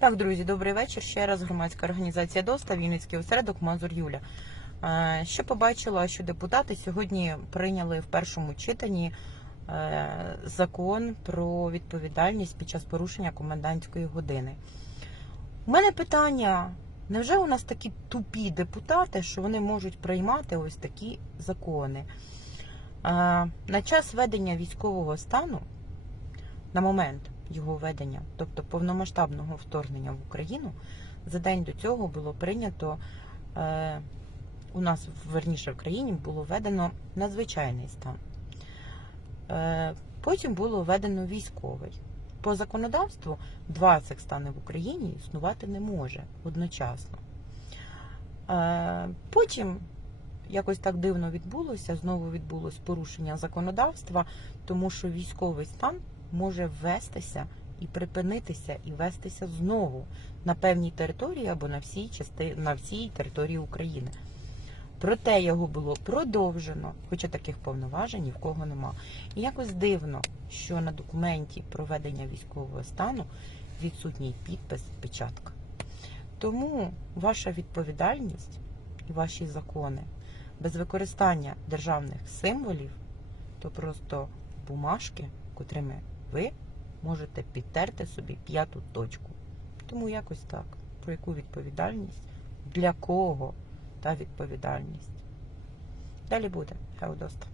Так, друзі, добрий вечір. Ще раз громадська організація ДОСТА, Вінницький осередок, Мазур Юля. Е, Що побачила, що депутати сьогодні прийняли в першому читанні е, закон про відповідальність під час порушення комендантської години. У мене питання: невже у нас такі тупі депутати, що вони можуть приймати ось такі закони? Е, На час ведення військового стану, на момент його введення, тобто повномасштабного вторгнення в Україну, за день до цього було прийнято е, у нас верніше в країні було введено надзвичайний стан. Е, потім було введено військовий. По законодавству два цих стани в Україні існувати не може одночасно. Е, потім якось так дивно відбулося, знову відбулось порушення законодавства, тому що військовий стан може ввестися і припинитися, і вестися знову на певній території або на всій части... на всій території України. Проте його було продовжено, хоча таких повноважень ні в кого нема. І якось дивно, що на документі проведення військового стану відсутній підпис печатка. Тому ваша відповідальність і ваші закони без використання державних символів, то просто бумажки, котрими ви можете підтерти собі п'яту точку. Тому якось так. Про яку відповідальність? Для кого та відповідальність? Далі буде. Хеодоста.